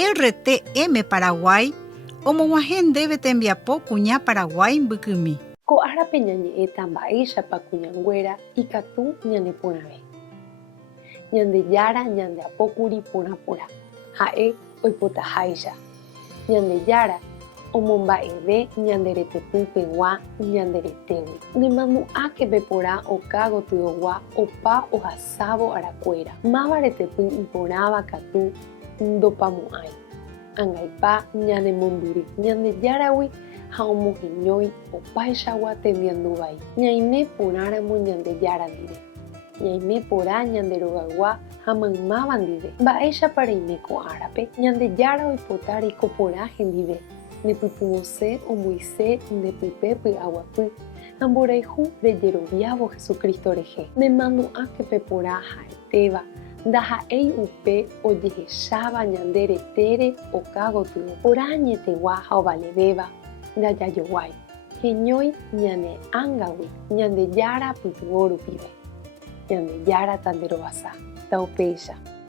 RTM Paraguay omog̃uahẽ ndéve tembiapo kuña Paraguay mbykymi. Ko árape ñañe'ẽta mba'éichapa kuñanguéra ikatu ñane porãve. Ñandejára ñandeapókuri porã porã, ha'e oipotaháicha. Ñandejára omomba'eve ñanderetepýpegua ñanderetégui. Nemandu'ákepe porã oka gotyogua opa ohasávo arakuéra. Máva retepy iporãva katu ndopamo'ãi. Angaipa ñanemombyry ñandejáragui ha omoheñói opaichagua tembiandu vai. Ñaime porãramo ñandejára ndive. Ñaime porã ñanderogagua ha maymáva ndive. Mba'éichapa reime ko árape. Ñandejára oipota reiko porã hendive. Nepypyvose omboise ndepype py'aguapy ha mborayhu rejeroviávo Jesukristo rehe. Nemandu'ákepe porã ha'etéva ndaha'éi upe ojehecháva ñande retére oka gotyo. Porã añetegua ha ovalevéva ndajajoguái. Heñói ñane ángagui ñandejára pytyvõ rupive. Ñandejára tanderovasa. Taupéicha.